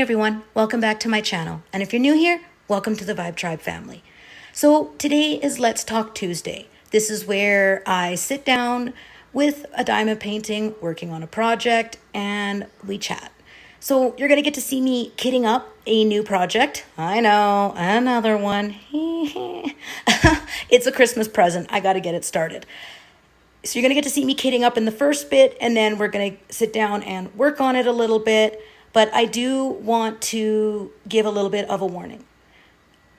Hey everyone, welcome back to my channel. And if you're new here, welcome to the Vibetribe family. So today is Let's Talk Tuesday. This is where I sit down with a diamond painting, working on a project, and we chat. So you're gonna get to see me kitting up a new project. I know, another one. It's a Christmas present. I gotta get it started. So you're gonna get to see me kitting up in the first bit, and then we're gonna sit down and work on it a little bit. But I do want to give a little bit of a warning.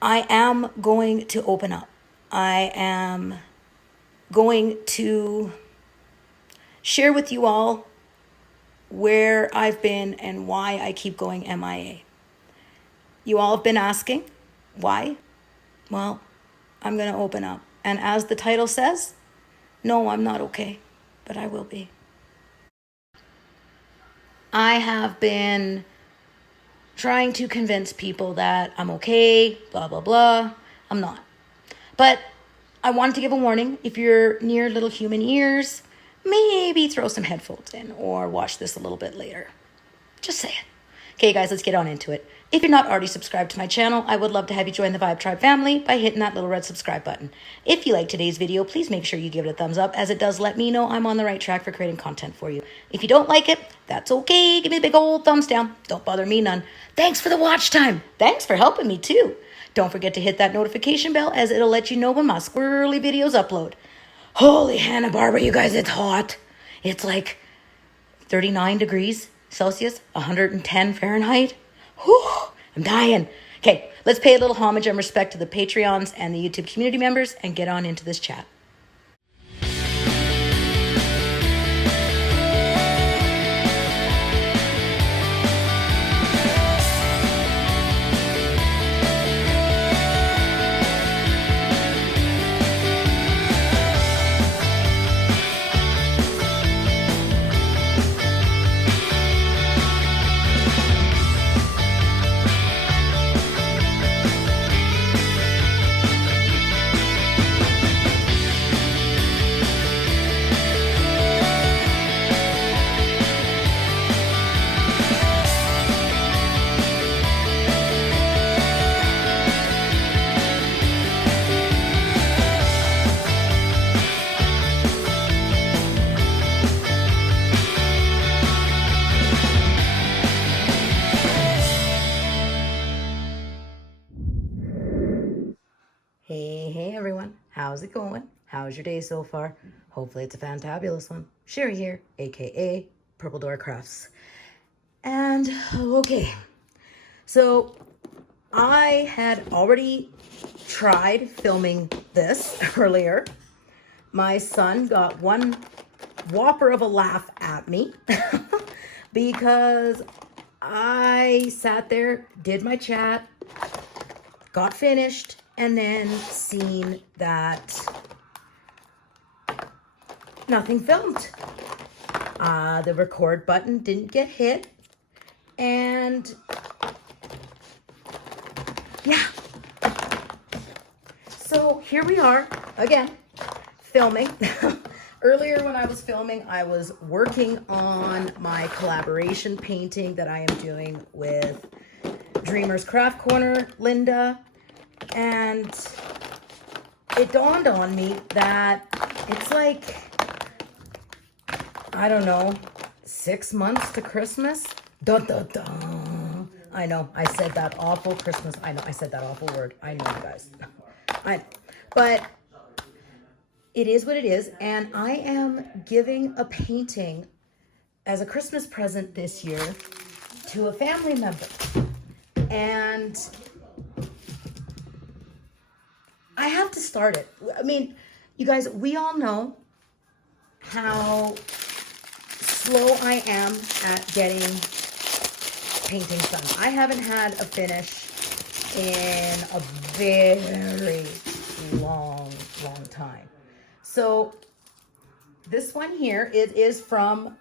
I am going to open up. I am going to share with you all where I've been and why I keep going MIA. You all have been asking, why? Well, I'm going to open up. And as the title says, no, I'm not okay, but I will be. I have been trying to convince people that I'm okay, blah, blah, blah. I'm not. But I wanted to give a warning. If you're near little human ears, maybe throw some headphones in or watch this a little bit later. Just saying. Okay, guys, let's get on into it. If you're not already subscribed to my channel, I would love to have you join the Vibetribe family by hitting that little red subscribe button. If you like today's video, please make sure you give it a thumbs up, as it does let me know I'm on the right track for creating content for you. If you don't like it, that's okay. Give me a big old thumbs down. Don't bother me none. Thanks for the watch time. Thanks for helping me too. Don't forget to hit that notification bell, as it'll let you know when my squirrely videos upload. Holy Hanna-Barbera, you guys, it's hot. It's like 39 degrees Celsius, 110 Fahrenheit. Whew, I'm dying. Okay, let's pay a little homage and respect to the Patreons and the YouTube community members and get on into this chat. Hey everyone, how's it going? How's your day so far? Hopefully it's a fantabulous one. Sherry here, aka PurpleDoorCrafts. And okay, so I had already tried filming this earlier. My son got one whopper of a laugh at me because I sat there, did my chat, got finished, and then seen that nothing filmed. The record button didn't get hit. And yeah. So here we are again, filming. Earlier when I was filming, I was working on my collaboration painting that I am doing with Dreamer's Craft Corner, Linda. And it dawned on me that it's like, I don't know, 6 months to Christmas. Dun, dun, dun. I know, I said that awful Christmas. I know, I said that awful word. I know, you guys. But it is what it is. And I am giving a painting as a Christmas present this year to a family member. And I have to start it. I mean, you guys, we all know how slow I am at getting paintings done. I haven't had a finish in a very long time. So this one here, it is from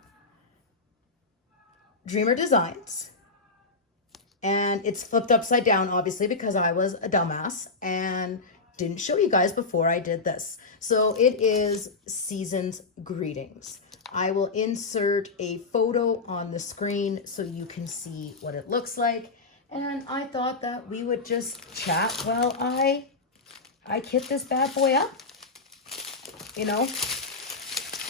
Dreamer Designs. And it's flipped upside down, obviously, because I was a dumbass and didn't show you guys before I did this. So it is Season's Greetings. I will insert a photo on the screen so you can see what it looks like. And I thought that we would just chat while I kit this bad boy up. You know,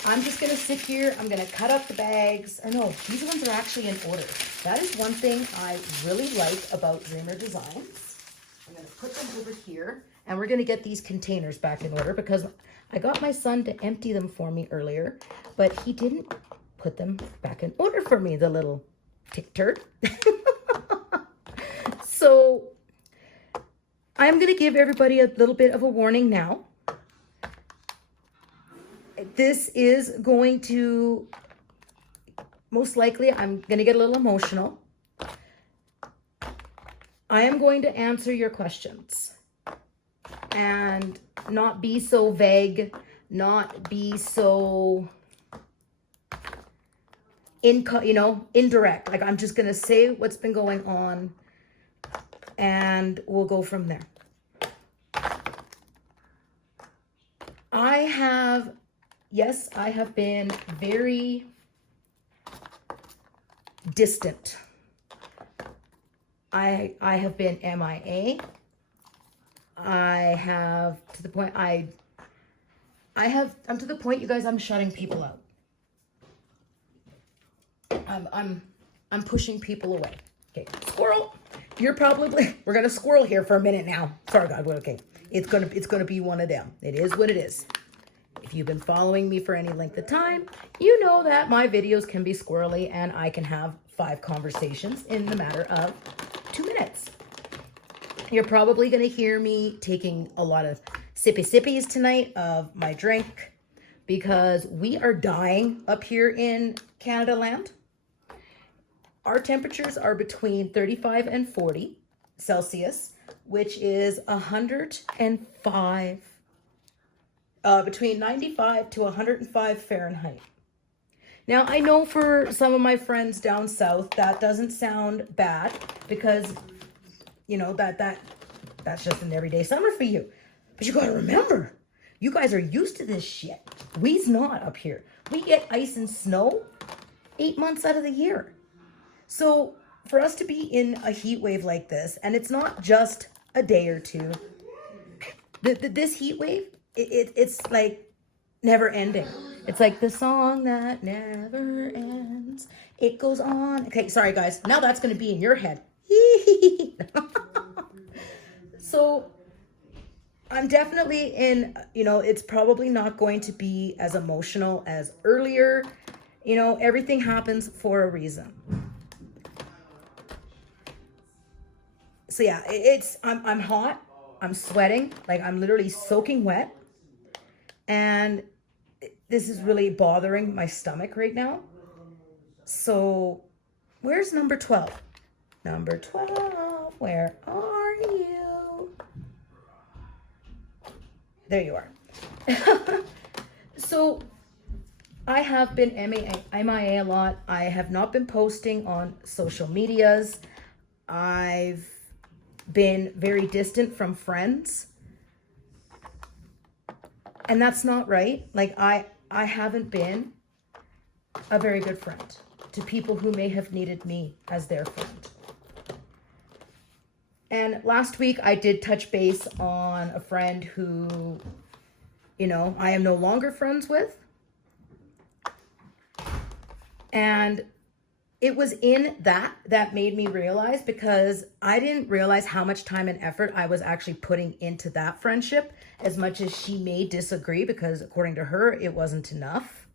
I'm just going to sit here. I'm going to cut up the bags. Or no, these ones are actually in order. That is one thing I really like about Dreamer Designs. I'm going to put them over here. And we're going to get these containers back in order because I got my son to empty them for me earlier, but he didn't put them back in order for me, the little tick turd. So I'm going to give everybody a little bit of a warning now. This is going to, most likely, I'm going to get a little emotional. I am going to answer your questions and not be so vague, not be so, indirect. Like, I'm just going to say what's been going on and we'll go from there. Yes, I have been very distant. I have been MIA. I have to the point I'm to the point, you guys, I'm shutting people out. I'm pushing people away. Okay, squirrel. We're gonna squirrel here for a minute now. Sorry, God. Okay, it's gonna be one of them. It is what it is. If you've been following me for any length of time, you know that my videos can be squirrely and I can have 5 conversations in the matter of 2 minutes. You're probably going to hear me taking a lot of sippies tonight of my drink because we are dying up here in Canada land. Our temperatures are between 35 and 40 Celsius, which is 105, between 95 to 105 Fahrenheit. Now, I know for some of my friends down south, that doesn't sound bad because, you know, that's just an everyday summer for you. But you got to remember, you guys are used to this shit. We's not up here. We get ice and snow 8 months out of the year. So for us to be in a heat wave like this, and it's not just a day or two, this heat wave, it's like never ending. It's like the song that never ends. It goes on. Okay, sorry guys. Now that's going to be in your head. So I'm definitely in, it's probably not going to be as emotional as earlier. Everything happens for a reason. So yeah, I'm hot. I'm sweating. Like, I'm literally soaking wet. And this is really bothering my stomach right now. So where's number 12? Number 12, where are you? There you are. So I have been MIA a lot. I have not been posting on social medias. I've been very distant from friends. And that's not right. Like, I haven't been a very good friend to people who may have needed me as their friend. And last week I did touch base on a friend who, I am no longer friends with. And it was in that made me realize, because I didn't realize how much time and effort I was actually putting into that friendship, as much as she may disagree, because according to her, it wasn't enough.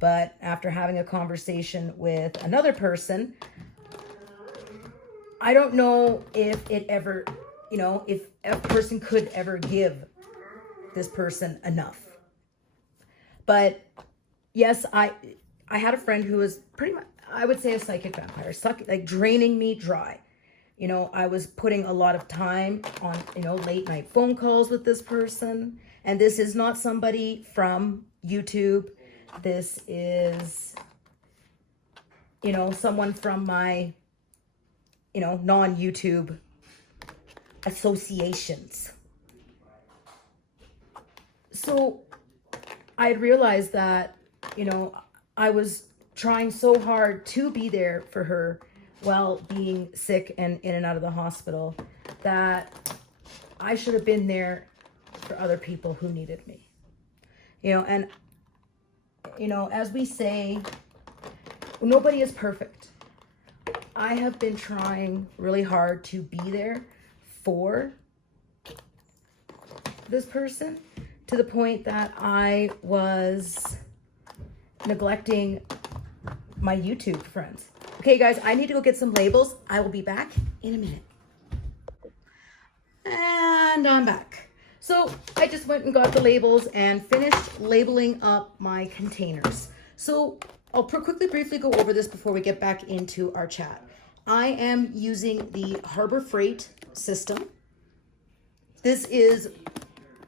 But after having a conversation with another person, I don't know if it ever, if a person could ever give this person enough. But yes, I had a friend who was pretty much, I would say, a psychic vampire, like draining me dry. I was putting a lot of time on, late night phone calls with this person. And this is not somebody from YouTube. This is, someone from my, non-YouTube associations. So I realized that, I was trying so hard to be there for her while being sick and in and out of the hospital that I should have been there for other people who needed me. You know, and, you know, as we say, nobody is perfect. I have been trying really hard to be there for this person to the point that I was neglecting my YouTube friends. Okay, guys, I need to go get some labels. I will be back in a minute. And I'm back. So I just went and got the labels and finished labeling up my containers. So I'll quickly, briefly go over this before we get back into our chat. I am using the Harbor Freight system. This is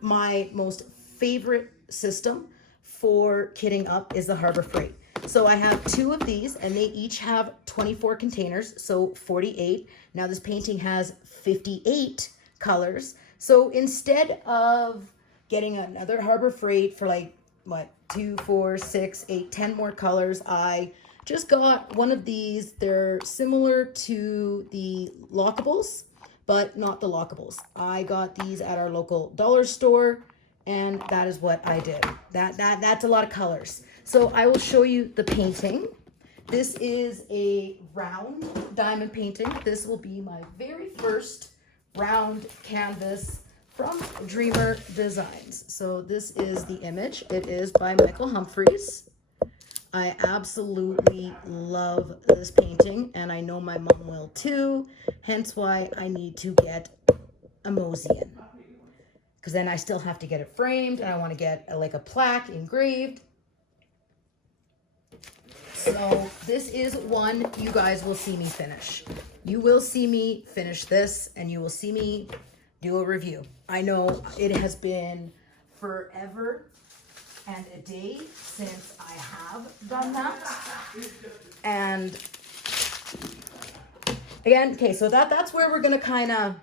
my most favorite system for kitting up is the Harbor Freight. So I have 2 of these and they each have 24 containers, so 48. Now this painting has 58 colors. So instead of getting another Harbor Freight for like, what, 2, 4, 6, 8, 10 more colors, I just got one of these. They're similar to the lockables, but not the lockables. I got these at our local dollar store, and that is what I did. That's a lot of colors. So I will show you the painting. This is a round diamond painting. This will be my very first round canvas from Dreamer Designs. So this is the image. It is by Michael Humphreys. I absolutely love this painting, and I know my mom will too, hence why I need to get a Mosian, because then I still have to get it framed, and I want to get like a plaque engraved. So this is one you guys will see me finish. You will see me finish this, and you will see me do a review. I know it has been forever and a day since I have done that. And again, okay, so that's where we're gonna kind of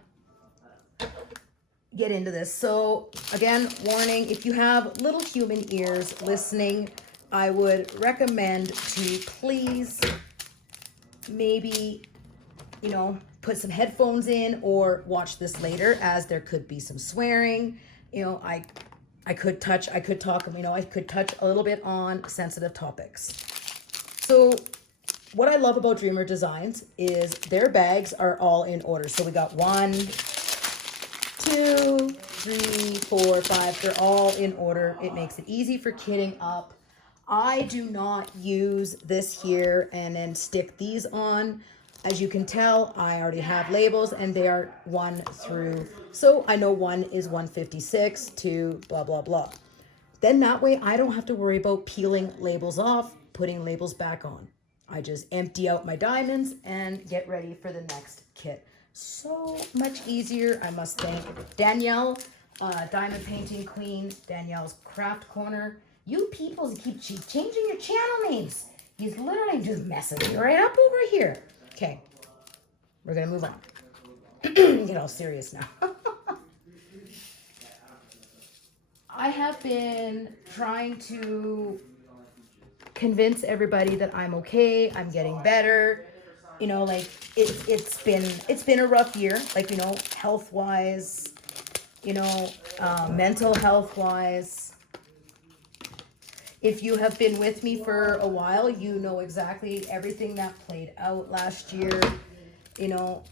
get into this. So again, warning, if you have little human ears listening, I would recommend to please maybe, you know, put some headphones in or watch this later, as there could be some swearing. You know, I could talk, you know, I could touch a little bit on sensitive topics. So what I love about Dreamer Designs is their bags are all in order. So we got 1, 2, 3, 4, 5. They're all in order. It makes it easy for kitting up. I do not use this here and then stick these on. As you can tell, I already have labels and they are 1 through, so I know 1 is 156, 2, blah, blah, blah. Then that way I don't have to worry about peeling labels off, putting labels back on. I just empty out my diamonds and get ready for the next kit. So much easier. I must thank Danielle, Diamond Painting Queen, Danielle's Craft Corner. You people keep changing your channel names. He's literally just messing me right up over here. Okay, we're gonna move on. Get all serious now. I have been trying to convince everybody that I'm okay, I'm getting better. You know, like it's been a rough year, like, you know, health-wise, you know, mental health-wise. If you have been with me for a while, you know exactly everything that played out last year. You know,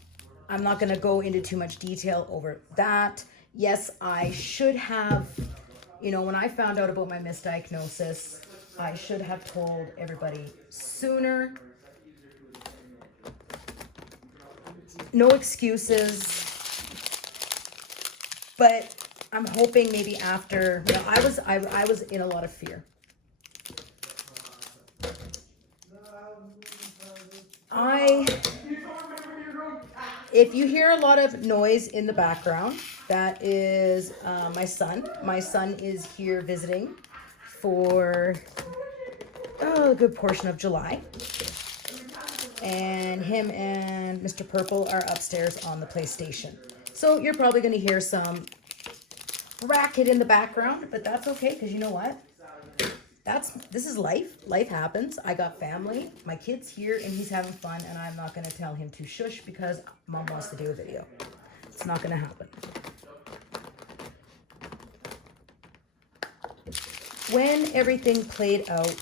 I'm not going to go into too much detail over that. Yes, I should have, you know, when I found out about my misdiagnosis, I should have told everybody sooner. No excuses. But I'm hoping maybe after, you know, I was in a lot of fear. If you hear a lot of noise in the background, that is my son. My son is here visiting for a good portion of July. And him and Mr. Purple are upstairs on the PlayStation. So you're probably going to hear some racket in the background, but that's okay, because you know what? this is life. Life happens. I got family. My kid's here and he's having fun, and I'm not going to tell him to shush because mom wants to do a video. It's not going to happen. When everything played out,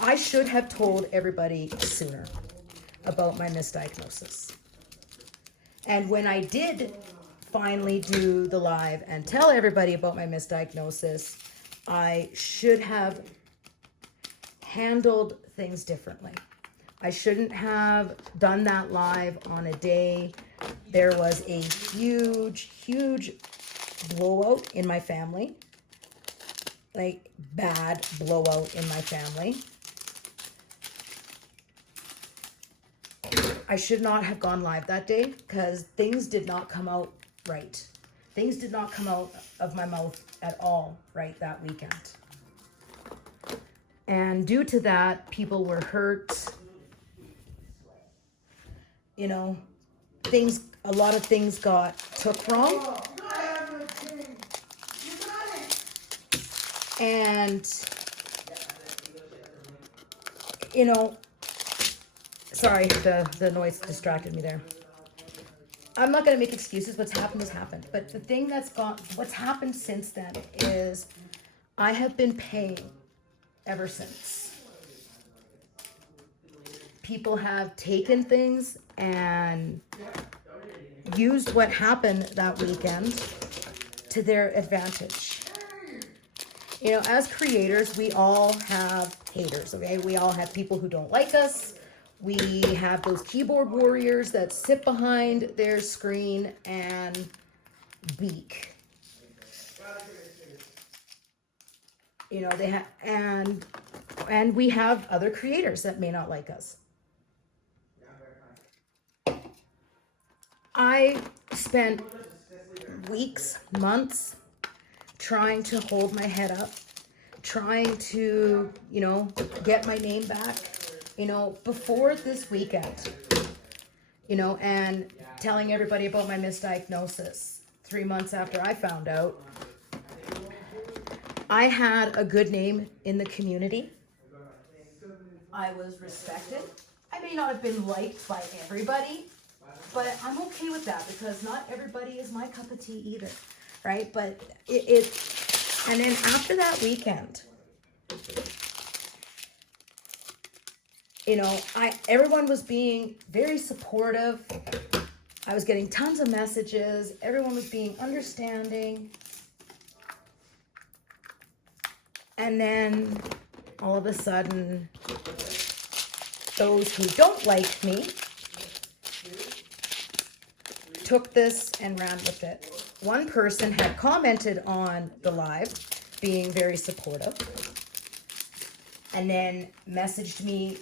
I should have told everybody sooner about my misdiagnosis. And when I did finally do the live and tell everybody about my misdiagnosis, I should have handled things differently. I shouldn't have done that live on a day. There was a huge, huge blowout in my family. Like, bad blowout in my family. I should not have gone live that day because things did not come out right. Things did not come out of my mouth at all right that weekend. And due to that, people were hurt. You know, a lot of things got took wrong. And, you know, sorry, the noise distracted me there. I'm not going to make excuses. What's happened has happened. But the thing what's happened since then is I have been paying ever since. People have taken things and used what happened that weekend to their advantage. You know, as creators, we all have haters, okay? We all have people who don't like us. We have those keyboard warriors that sit behind their screen and beak. You know, they have, and we have other creators that may not like us. I spent weeks, months, trying to hold my head up, trying to, you know, get my name back, you know, before this weekend, you know, and telling everybody about my misdiagnosis 3 months after I found out. I had a good name in the community. I was respected. I may not have been liked by everybody, but I'm okay with that because not everybody is my cup of tea either. Right? But and then after that weekend, you know, everyone was being very supportive. I was getting tons of messages. Everyone was being understanding. And then all of a sudden, those who don't like me took this and ran with it. One person had commented on the live, being very supportive, and then messaged me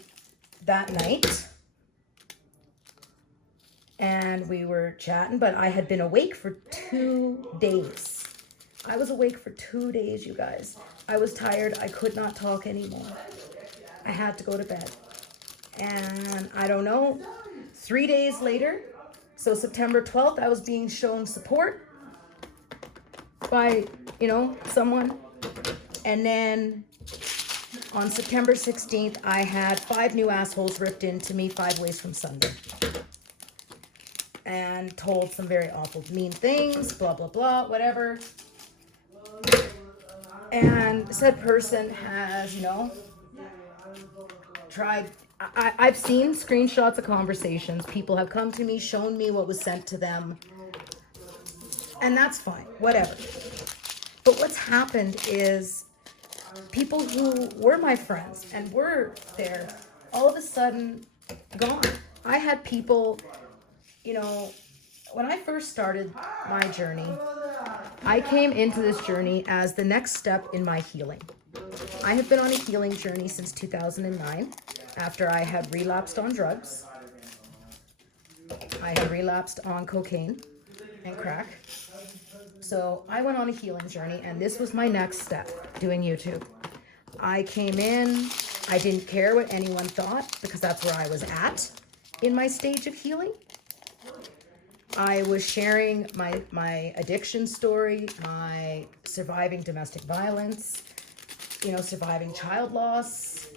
that night, and we were chatting, but I had been awake for 2 days. I was awake for 2 days, you guys. I was tired. I could not talk anymore. I had to go to bed. And I don't know, 3 days later, so September 12th, I was being shown support by, you know, someone. And then on September 16th, I had 5 new assholes ripped into me 5 ways from Sunday. And told some very awful, mean things, blah, blah, blah, whatever. And said person has, you know, tried. I've seen screenshots of conversations. People have come to me, shown me what was sent to them. And that's fine, whatever. But what's happened is people who were my friends and were there, all of a sudden gone. I had people, you know, when I first started my journey, I came into this journey as the next step in my healing. I have been on a healing journey since 2009 after I had relapsed on drugs. I had relapsed on cocaine and crack. So I went on a healing journey, and this was my next step, doing YouTube. I came in, I didn't care what anyone thought because that's where I was at in my stage of healing. I was sharing my addiction story, my surviving domestic violence, you know, surviving child loss.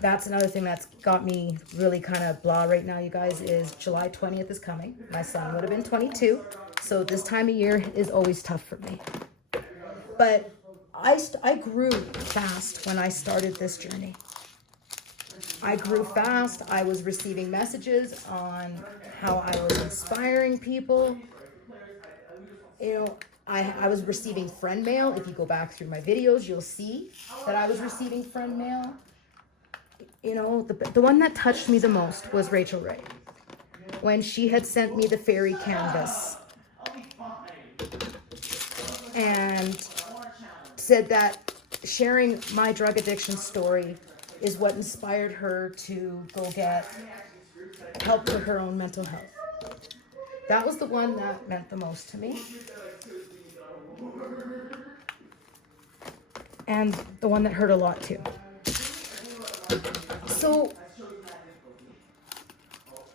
That's another thing that's got me really kind of blah right now, you guys, is July 20th is coming. My son would have been 22. So this time of year is always tough for me. But I grew fast when I started this journey. I grew fast. I was receiving messages on how I was inspiring people. You know, I was receiving friend mail. If you go back through my videos, you'll see that I was receiving friend mail. You know, the one that touched me the most was Rachel Ray. When she had sent me the fairy canvas and said that sharing my drug addiction story is what inspired her to go get help for her own mental health. That was the one that meant the most to me. And the one that hurt a lot too. So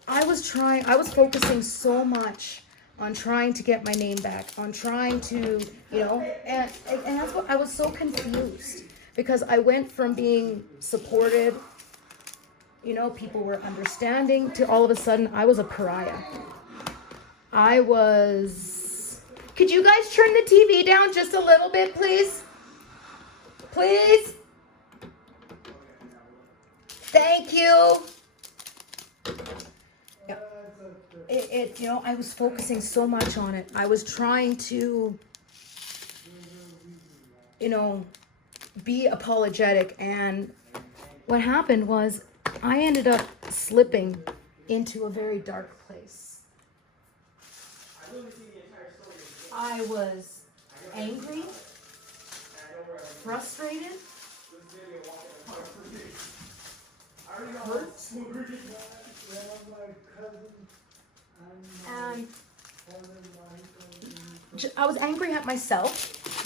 I was focusing so much on trying to get my name back, on trying to, you know, and that's what I was so confused, because I went from being supported, you know, people were understanding, to all of a sudden I was a pariah. Could you guys turn the TV down just a little bit, please? Please? Thank you. You know, I was focusing so much on it. I was trying to, you know, be apologetic. And what happened was I ended up slipping into a very dark place. I was angry, frustrated, hurt, and I was angry at myself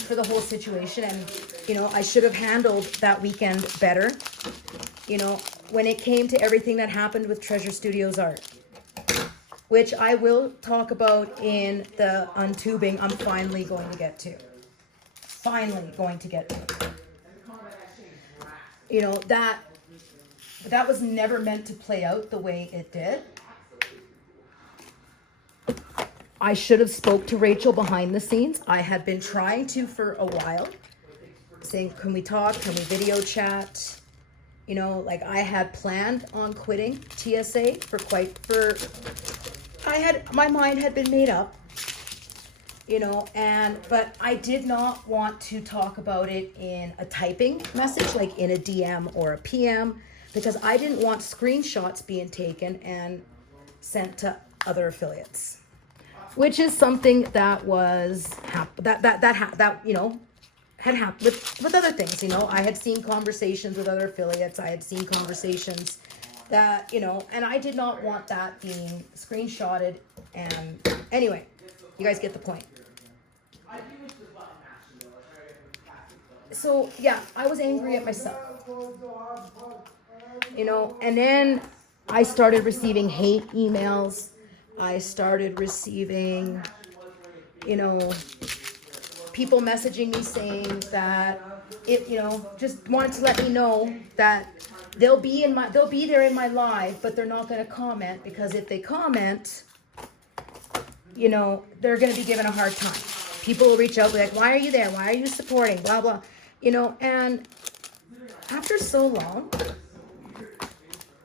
for the whole situation. And, you know, I should have handled that weekend better, you know, when it came to everything that happened with Treasure Studios art, which I will talk about in the untubing I'm finally going to get to. You know, that was never meant to play out the way it did. I should have spoke to Rachel behind the scenes. I had been trying to for a while, saying, can we talk? Can we video chat? You know, like I had planned on quitting TSA my mind had been made up, you know, but I did not want to talk about it in a typing message, like in a DM or a PM, because I didn't want screenshots being taken and sent to other affiliates, which is something that was that you know, had happened with other things. You know, I had seen conversations with other affiliates. I had seen conversations that, you know, and I did not want that being screenshotted. And anyway, you guys get the point. So yeah, I was angry at myself, you know, and then I started receiving hate emails. I started receiving, you know, people messaging me saying that it, you know, just wanted to let me know that they'll be there in my live, but they're not going to comment, because if they comment, you know, they're going to be given a hard time. People will reach out, be like, why are you there? Why are you supporting? Blah, blah. You know, and after so long,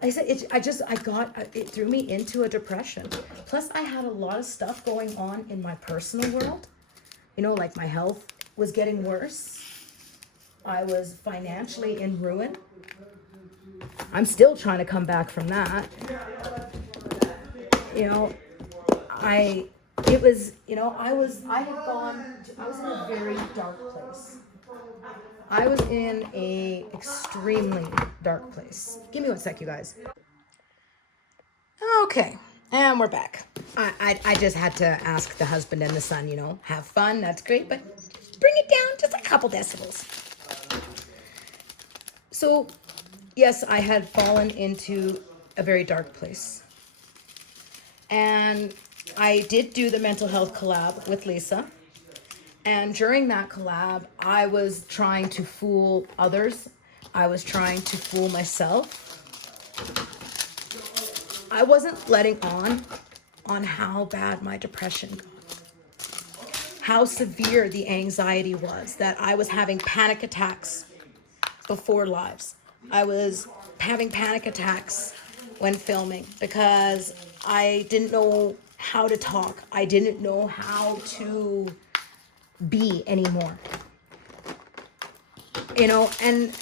I said, it threw me into a depression. Plus, I had a lot of stuff going on in my personal world. You know, like my health was getting worse. I was financially in ruin. I'm still trying to come back from that. You know, I was in a very dark place. I was in a extremely dark place. Give me one sec, you guys. Okay, and we're back. I just had to ask the husband and the son, you know, have fun, that's great, but bring it down just a couple decibels. So, yes, I had fallen into a very dark place. And I did do the mental health collab with Lisa. And during that collab, I was trying to fool others. I was trying to fool myself. I wasn't letting on how bad my depression got. How severe the anxiety was, that I was having panic attacks before lives. I was having panic attacks when filming because I didn't know how to talk. I didn't know how to be anymore. You know, and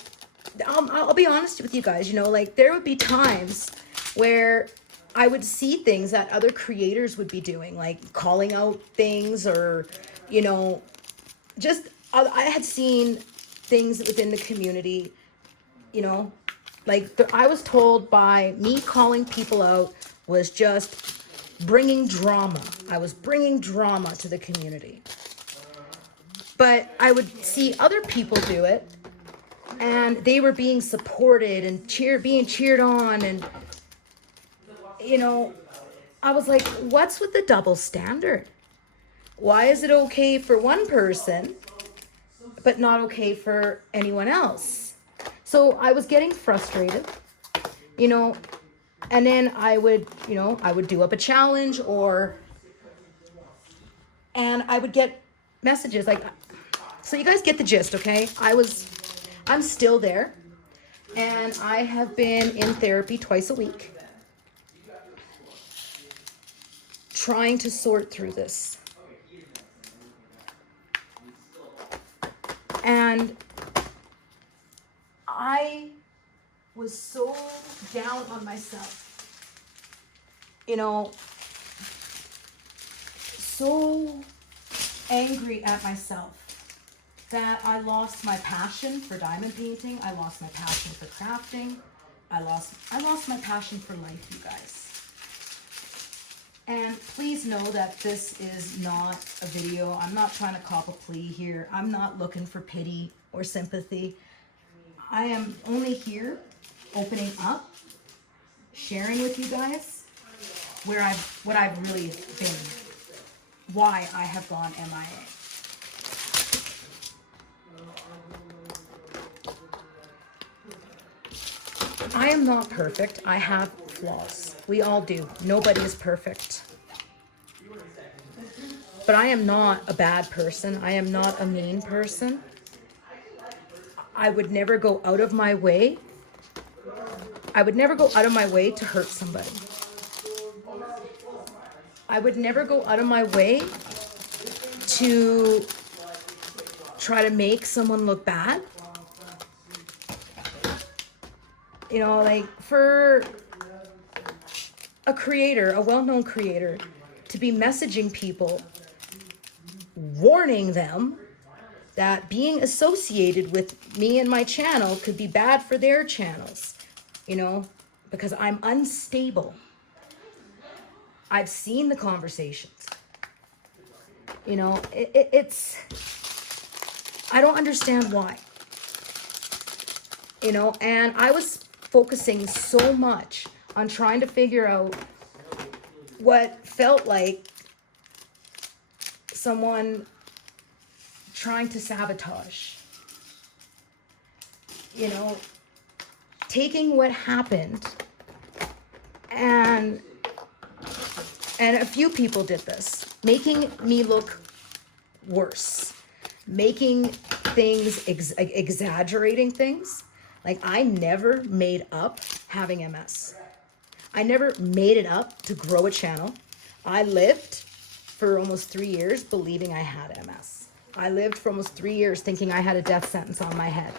I'll be honest with you guys, you know, like there would be times where I would see things that other creators would be doing, like calling out things or, you know, just I had seen things within the community, you know, like I was told by me calling people out was just bringing drama. I was bringing drama to the community. But I would see other people do it and they were being supported and being cheered on. And, you know, I was like, what's with the double standard? Why is it okay for one person, but not okay for anyone else? So I was getting frustrated, you know, and then I would do up a challenge and I would get messages like, so you guys get the gist, okay? I'm still there, and I have been in therapy twice a week, trying to sort through this. And I was so down on myself, you know, so angry at myself that I lost my passion for diamond painting. I lost my passion for crafting. I lost my passion for life, you guys. And please know that this is not a video. I'm not trying to cop a plea here. I'm not looking for pity or sympathy. I am only here opening up, sharing with you guys what I've really been, why I have gone MIA. I am not perfect. I have flaws. We all do. Nobody is perfect. But I am not a bad person. I am not a mean person. I would never go out of my way. I would never go out of my way to hurt somebody. I would never go out of my way to try to make someone look bad. You know, like for a creator, a well-known creator, to be messaging people, warning them that being associated with me and my channel could be bad for their channels, you know, because I'm unstable. I've seen the conversations. You know, it's, I don't understand why. You know, and I was focusing so much on trying to figure out what felt like someone trying to sabotage. You know, taking what happened and a few people did this, making me look worse, making things, exaggerating things. Like I never made up having MS. I never made it up to grow a channel. I lived for almost 3 years believing I had MS. I lived for almost 3 years thinking I had a death sentence on my head.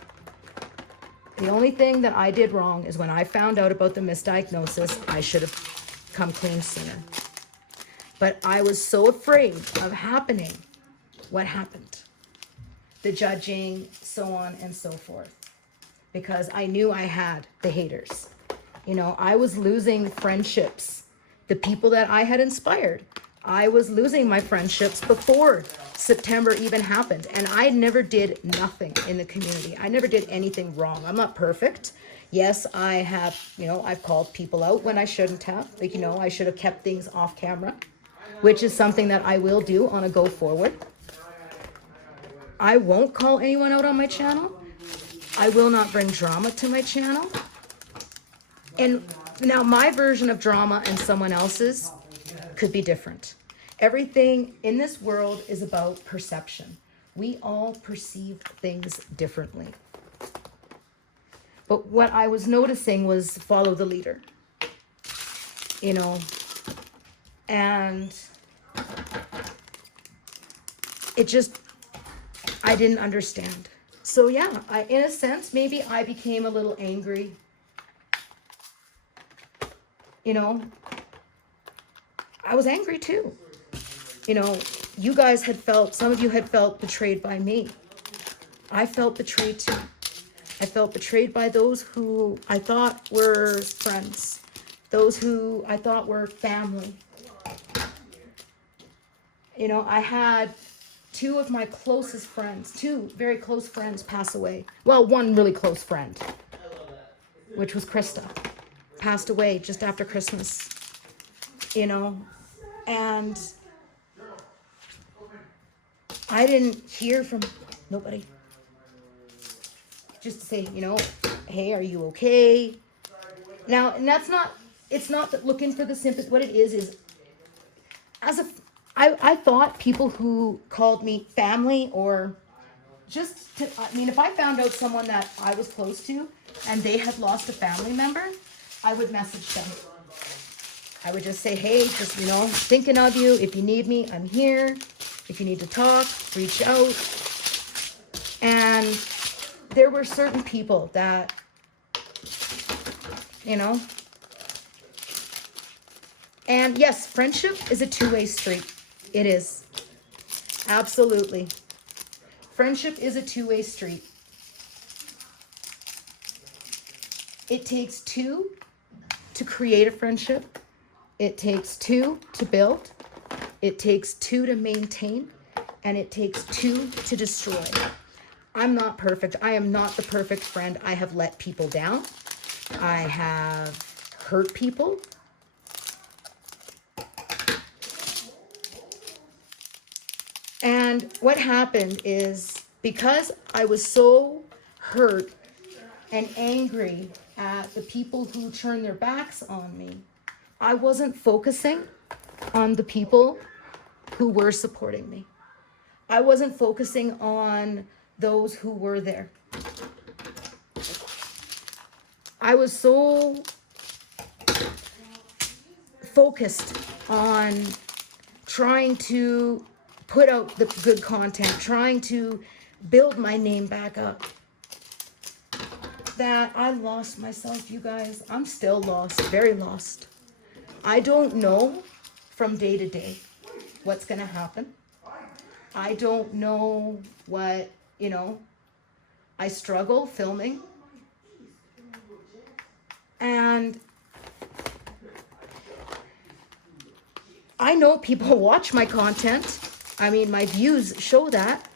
The only thing that I did wrong is when I found out about the misdiagnosis, I should have come clean sooner. But I was so afraid of happening what happened. The judging, so on and so forth. Because I knew I had the haters. You know, I was losing friendships. The people that I had inspired. I was losing my friendships before September even happened. And I never did nothing in the community. I never did anything wrong. I'm not perfect. Yes, I have, you know, I've called people out when I shouldn't have. Like, you know, I should have kept things off camera, which is something that I will do on a go forward. I won't call anyone out on my channel. I will not bring drama to my channel. And now my version of drama and someone else's could be different. Everything in this world is about perception. We all perceive things differently. But what I was noticing was follow the leader, you know, and it just, I didn't understand. So yeah, in a sense, maybe I became a little angry. You know, I was angry too. You know, you guys had felt, some of you had felt betrayed by me. I felt betrayed too. I felt betrayed by those who I thought were friends, those who I thought were family. You know, I had two of my closest friends, two very close friends pass away. Well, one really close friend, which was Krista, passed away just after Christmas, you know, and I didn't hear from nobody. Just to say, you know, hey, are you okay? Now, and that's not, it's not that looking for the sympathy. What it is I thought people who called me family or just to, I mean, if I found out someone that I was close to and they had lost a family member, I would message them. I would just say, hey, just, you know, thinking of you. If you need me, I'm here. If you need to talk, reach out. And there were certain people that, you know, and yes, friendship is a two-way street. It is. Absolutely. Friendship is a two-way street. It takes two to create a friendship. It takes two to build. It takes two to maintain. And it takes two to destroy. I'm not perfect. I am not the perfect friend. I have let people down. I have hurt people. And what happened is because I was so hurt and angry at the people who turned their backs on me, I wasn't focusing on the people who were supporting me. I wasn't focusing on those who were there. I was so focused on trying to put out the good content, trying to build my name back up, that I lost myself, you guys. I'm still lost, very lost. I don't know from day to day what's going to happen. I don't know what, you know, I struggle filming. And I know people watch my content. I mean, my views show that.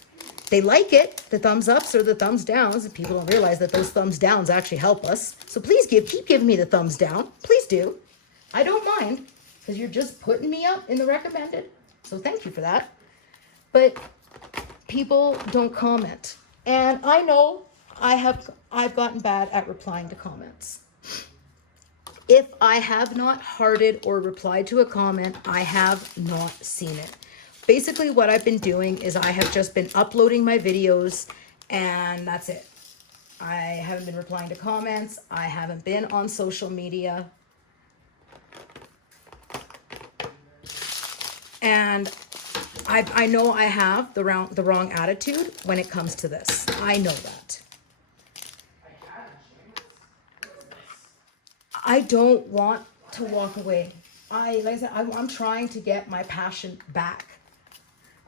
They like it, the thumbs ups or the thumbs downs. And people don't realize that those thumbs downs actually help us. So please keep giving me the thumbs down. Please do. I don't mind, because you're just putting me up in the recommended. So thank you for that. But people don't comment. And I know I've gotten bad at replying to comments. If I have not hearted or replied to a comment, I have not seen it. Basically, what I've been doing is I have just been uploading my videos, and that's it. I haven't been replying to comments. I haven't been on social media. And I know I have the wrong attitude when it comes to this. I know that. I don't want to walk away. Like I said, I'm trying to get my passion back.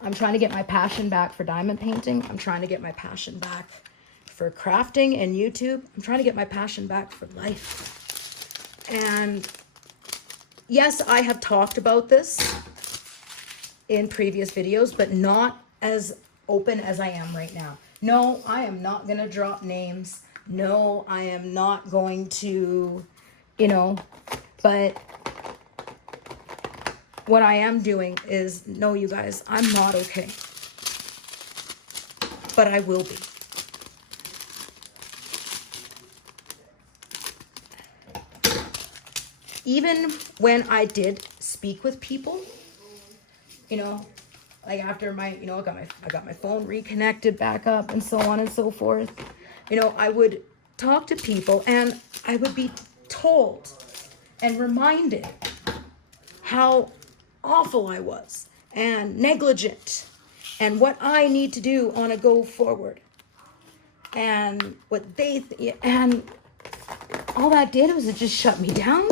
I'm trying to get my passion back for diamond painting. I'm trying to get my passion back for crafting and YouTube. I'm trying to get my passion back for life. And yes, I have talked about this in previous videos, but not as open as I am right now. No, I am not going to drop names. No, I am not going to, you know, but what I am doing is, no, you guys, I'm not okay. but I will be. Even when I did speak with people, you know, like after my, you know, I got my phone reconnected back up and so on and so forth. You know, I would talk to people and I would be told and reminded how awful I was and negligent and what I need to do on a go forward. And what they, and all that did was it just shut me down.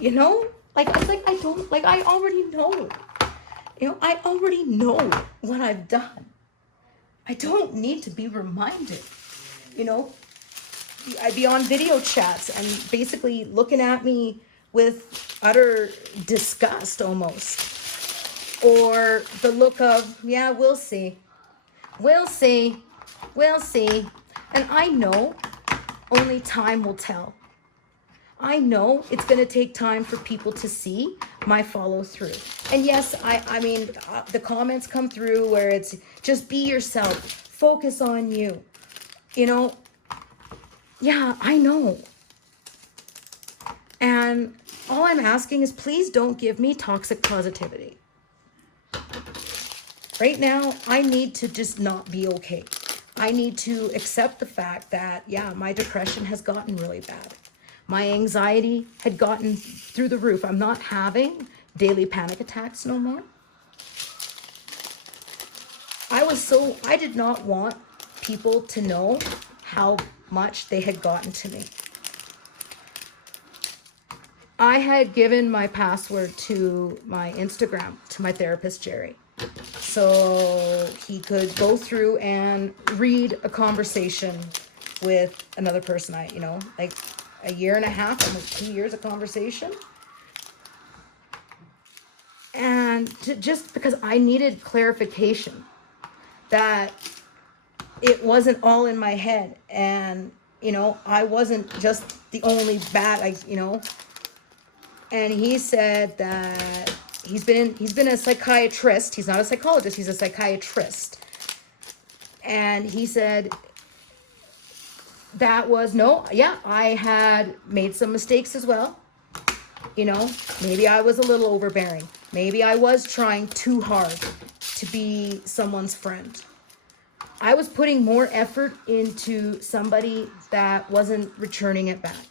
You know, like, it's like, I already know, you know, I already know what I've done. I don't need to be reminded, you know. I'd be on video chats and basically looking at me with utter disgust almost. Or the look of, yeah, we'll see. We'll see. We'll see. And I know only time will tell. I know it's going to take time for people to see my follow through. And yes, I mean, the comments come through where it's just be yourself, focus on you. You know, yeah, I know. And all I'm asking is please don't give me toxic positivity. Right now, I need to just not be okay. I need to accept the fact that, yeah, my depression has gotten really bad. My anxiety had gotten through the roof. I'm not having daily panic attacks no more. I did not want people to know how much they had gotten to me. I had given my password to my Instagram, to my therapist, Jerry. So he could go through and read a conversation with another person. You know, like a year and a half, almost 2 years of conversation. And just because I needed clarification that it wasn't all in my head. And, you know, I wasn't just the only bad, you know. And he said that he's been a psychiatrist. He's not a psychologist. He's a psychiatrist. And he said that was, no, yeah, I had made some mistakes as well. You know, maybe I was a little overbearing. Maybe I was trying too hard to be someone's friend. I was putting more effort into somebody that wasn't returning it back.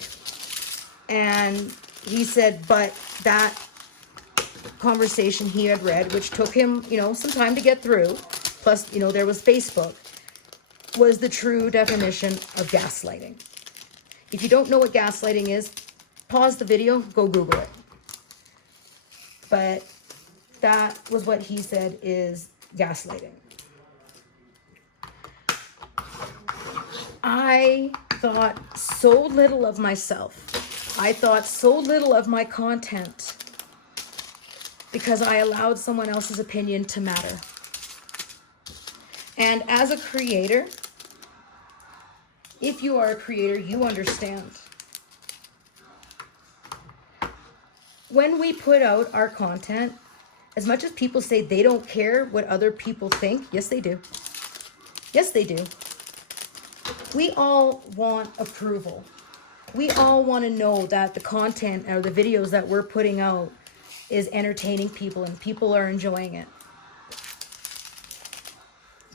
And he said, but that conversation he had read, which took him, you know, some time to get through, plus, you know, there was Facebook, was the true definition of gaslighting. If you don't know what gaslighting is, pause the video, go Google it. But that was what he said is gaslighting. I thought so little of myself. I thought so little of my content because I allowed someone else's opinion to matter. And as a creator, if you are a creator, you understand. When we put out our content, as much as people say they don't care what other people think, yes, they do. Yes, they do. We all want approval. We all want to know that the content or the videos that we're putting out is entertaining people and people are enjoying it.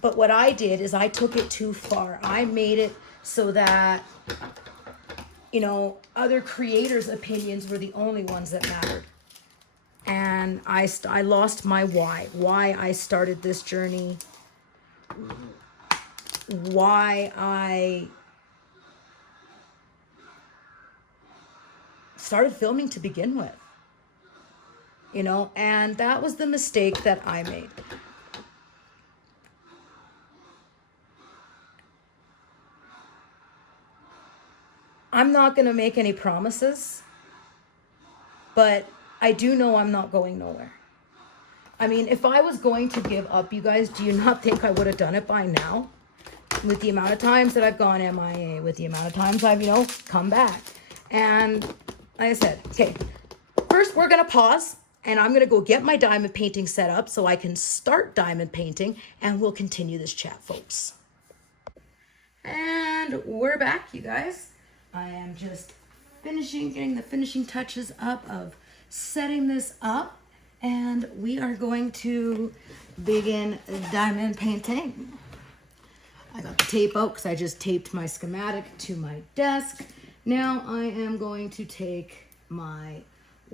But what I did is I took it too far. I made it so that, you know, other creators' opinions were the only ones that mattered. And I lost my why I started this journey, why I started filming to begin with, you know, and that was the mistake that I made. I'm not going to make any promises, but I do know I'm not going nowhere. I mean, if I was going to give up, you guys, do you not think I would have done it by now? With the amount of times that I've gone MIA, with the amount of times I've, you know, come back. And like I said, okay, first we're going to pause. And I'm gonna go get my diamond painting set up so I can start diamond painting, and we'll continue this chat, folks. And we're back, you guys. I am just getting the finishing touches up of setting this up, and we are going to begin diamond painting. I got the tape out because I just taped my schematic to my desk. Now I am going to take my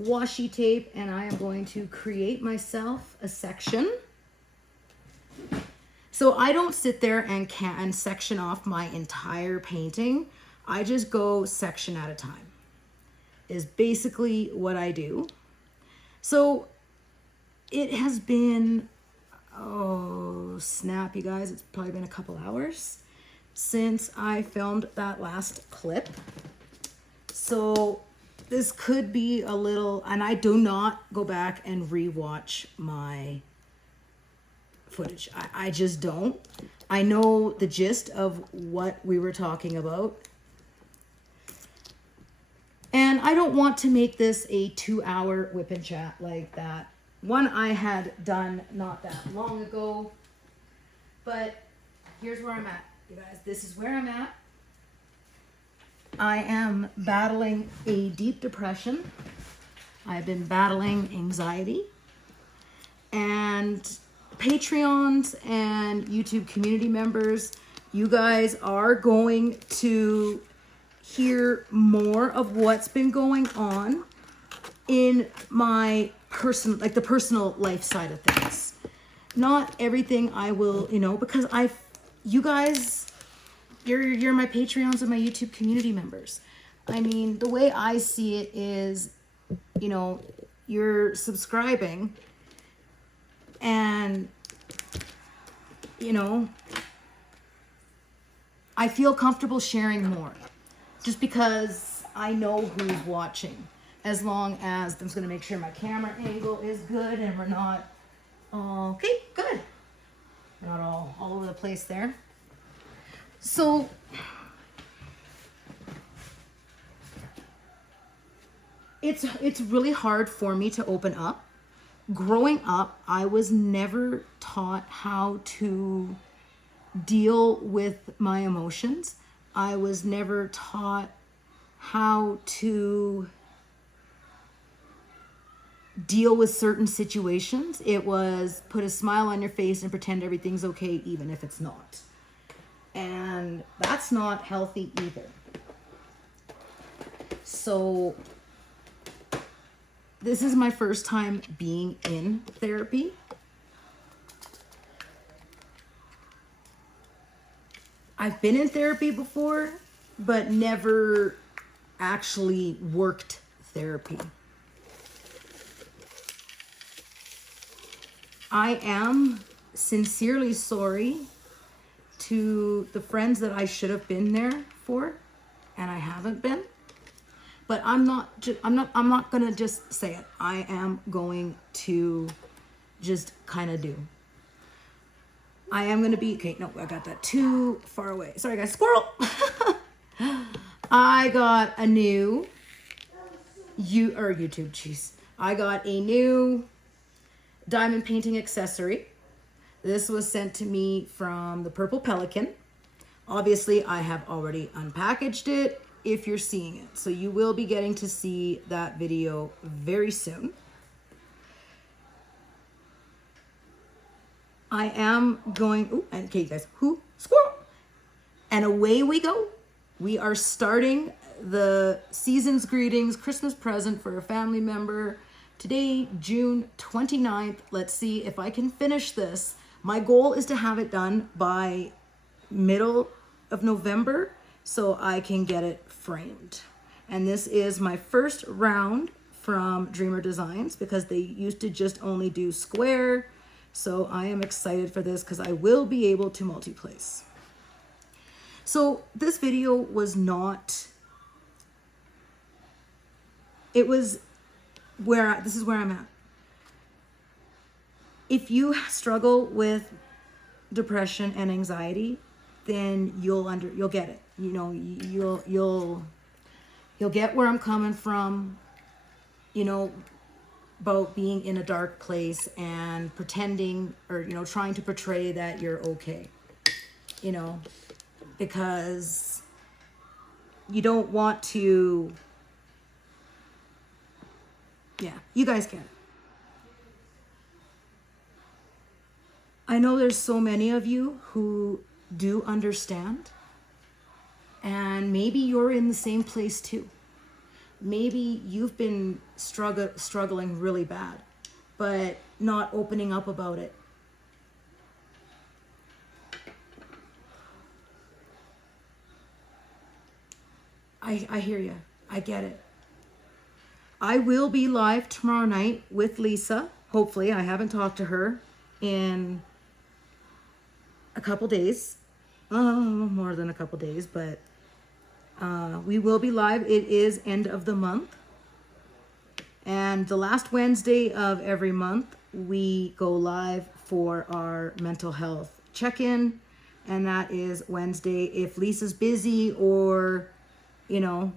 washi tape and I am going to create myself a section. So I don't sit there and section off my entire painting. I just go section at a time, is basically what I do. So it has been, oh snap, you guys, it's probably been a couple hours since I filmed that last clip. So this could be a little, and I do not go back and rewatch my footage. I just don't. I know the gist of what we were talking about. And I don't want to make this a 2-hour whip and chat like that one I had done not that long ago. But here's where I'm at, you guys. This is where I'm at. I am battling a deep depression. I've been battling anxiety. And Patreons and YouTube community members, you guys are going to hear more of what's been going on in my the personal life side of things. Not everything I will, because you guys, you're my Patreons and my YouTube community members. I mean, the way I see it is, you're subscribing and, I feel comfortable sharing more just because I know who's watching. As long as I'm just going to make sure my camera angle is good and we're not, okay, good. We're not all over the place there. So, it's really hard for me to open up. Growing up, I was never taught how to deal with my emotions. I was never taught how to deal with certain situations. It was put a smile on your face and pretend everything's okay, even if it's not. And that's not healthy either. So this is my first time being in therapy. I've been in therapy before, but never actually worked therapy. I am sincerely sorry to the friends that I should have been there for, and I haven't been. But I'm not gonna just say it. I am going to just kind of do. I am gonna be, okay, no, I got that too far away. Sorry guys, squirrel. I got a new YouTube, jeez. I got a new diamond painting accessory. This was sent to me from the Purple Pelican. Obviously, I have already unpackaged it if you're seeing it. So you will be getting to see that video very soon. I am going, okay guys, squirrel. And away we go. We are starting the season's greetings, Christmas present for a family member. Today, June 29th. Let's see if I can finish this. My goal is to have it done by middle of November so I can get it framed. And this is my first round from Dreamer Designs because they used to just only do square. So I am excited for this because I will be able to multi-place. So this video was not, this is where I'm at. If you struggle with depression and anxiety, then you'll get it. You'll get where I'm coming from. about being in a dark place and pretending, or, you know, trying to portray that you're okay, you know, because you don't want to, yeah, you guys get it. I know there's so many of you who do understand, and maybe you're in the same place too. Maybe you've been struggling really bad, but not opening up about it. I hear you. I get it. I will be live tomorrow night with Lisa. Hopefully, I haven't talked to her in a couple days. More than a couple days, but we will be live. It is end of the month. And the last Wednesday of every month, we go live for our mental health check-in. And that is Wednesday. If Lisa's busy or, you know,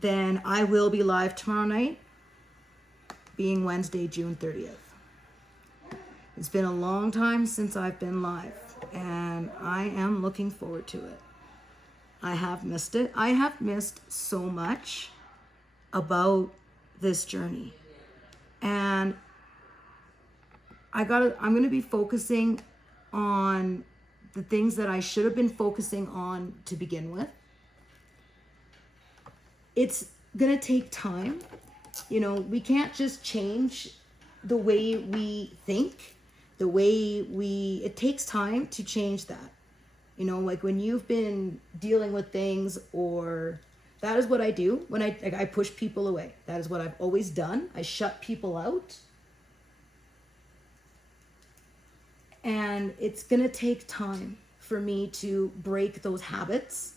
then I will be live tomorrow night, being Wednesday, June 30th. It's been a long time since I've been live, and I am looking forward to it. I have missed it. I have missed so much about this journey. And I'm going to be focusing on the things that I should have been focusing on to begin with. It's going to take time. You know, we can't just change the way we think, it takes time to change that. You know, like when you've been dealing with things, or that is what I do when I push people away. That is what I've always done. I shut people out. And it's going to take time for me to break those habits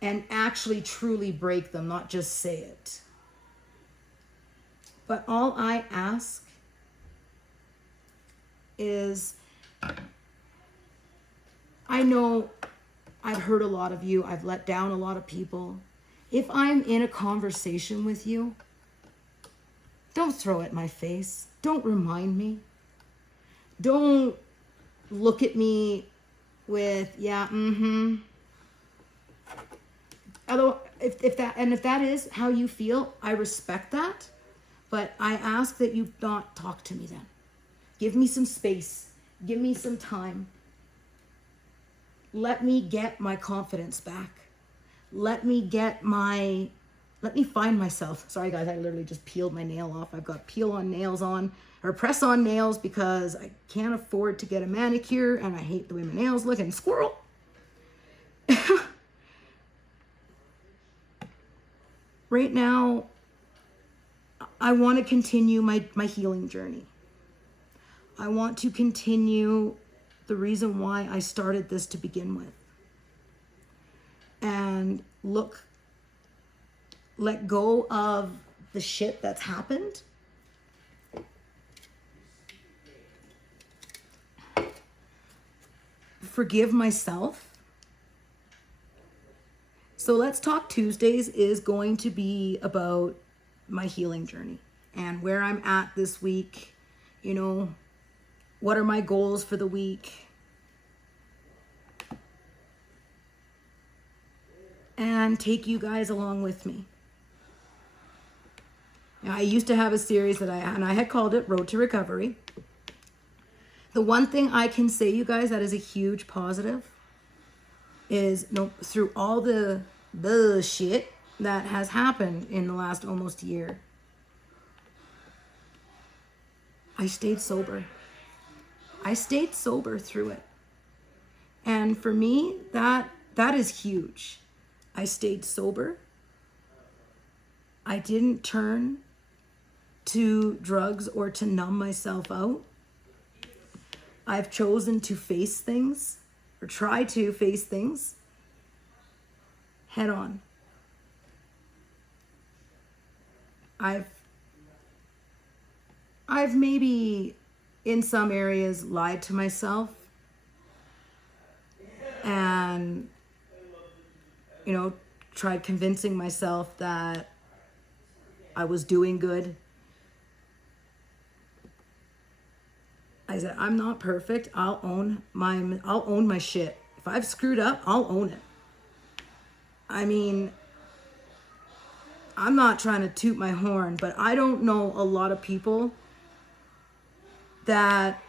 and actually truly break them, not just say it. But all I ask is, I know I've hurt a lot of you. I've let down a lot of people. If I'm in a conversation with you, don't throw it in my face. Don't remind me. Don't look at me with, yeah, Although, if that is how you feel, I respect that. But I ask that you not talk to me then. Give me some space. Give me some time. Let me get my confidence back. Let me find myself. Sorry guys, I literally just peeled my nail off. I've got press on nails because I can't afford to get a manicure and I hate the way my nails look. And squirrel. Right now, I want to continue my healing journey. I want to continue the reason why I started this to begin with. And let go of the shit that's happened. Forgive myself. So Let's Talk Tuesdays is going to be about my healing journey and where I'm at this week. You know, what are my goals for the week? And take you guys along with me. Now, I used to have a series that I had called it Road to Recovery. The one thing I can say, you guys, that is a huge positive is, through all the bullshit that has happened in the last almost year, I stayed sober. I stayed sober through it. And for me, that is huge. I stayed sober. I didn't turn to drugs or to numb myself out. I've chosen to face things, or try to face things head on. I've maybe in some areas lied to myself and, tried convincing myself that I was doing good. I said, I'm not perfect. I'll own my shit. If I've screwed up, I'll own it. I mean, I'm not trying to toot my horn, but I don't know a lot of people that,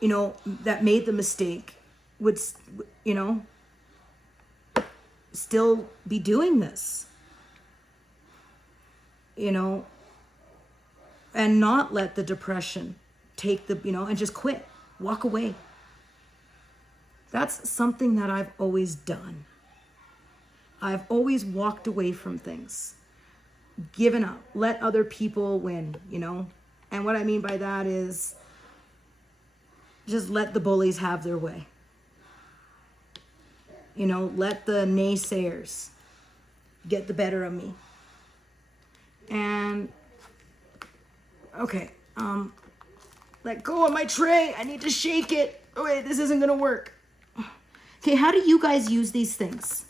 that made the mistake would, still be doing this, and not let the depression take and just quit, walk away. That's something that I've always done. I've always walked away from things, given up, let other people win, And what I mean by that is just let the bullies have their way. Let the naysayers get the better of me. And, okay, let go of my tray. I need to shake it. Oh, wait, this isn't going to work. Okay, how do you guys use these things?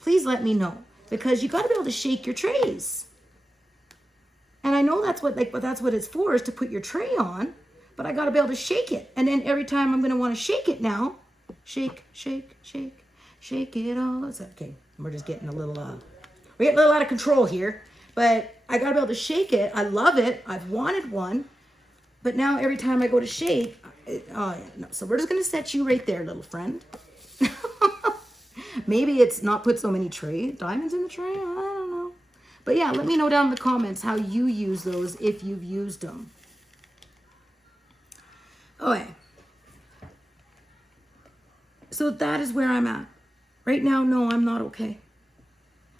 Please let me know, because you got to be able to shake your trays. And I know that's what it's for, is to put your tray on, but I got to be able to shake it. And then every time I'm going to want to shake it now, shake, shake, shake, shake it all. It's okay. We're just getting a little out of control here, but I got to be able to shake it. I love it. I've wanted one, but now every time I go to shake, oh yeah, no. So we're just going to set you right there, little friend. Maybe it's not put so many diamonds in the tray. I don't know. But yeah, let me know down in the comments how you use those, if you've used them. Okay. So that is where I'm at. Right now, no, I'm not okay.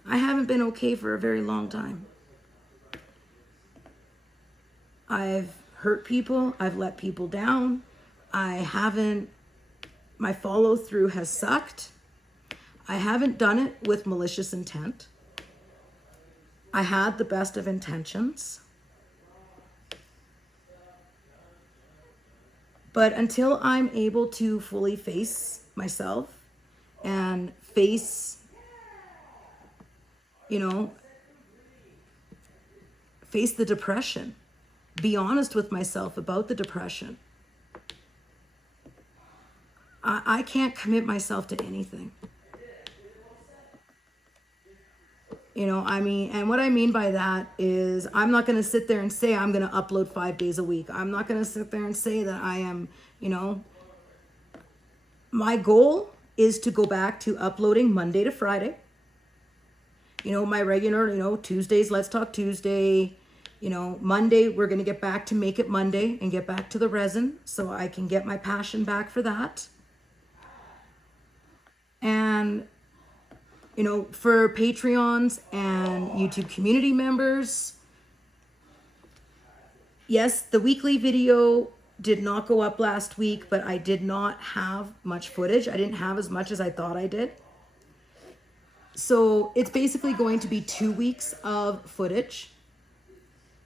I haven't been okay for a very long time. I've hurt people. I've let people down. My follow through has sucked. I haven't done it with malicious intent. I had the best of intentions. But until I'm able to fully face myself and face, face the depression, be honest with myself about the depression, I can't commit myself to anything. And what I mean by that is I'm not going to sit there and say I'm going to upload 5 days a week. I'm not going to sit there and say that I am, my goal is to go back to uploading Monday to Friday. My regular, Tuesdays, Let's Talk Tuesday. Monday, we're going to get back to Make It Monday and get back to the resin so I can get my passion back for that. And for Patreons and YouTube community members, yes, the weekly video did not go up last week, but I did not have much footage. I didn't have as much as I thought I did. So it's basically going to be 2 weeks of footage.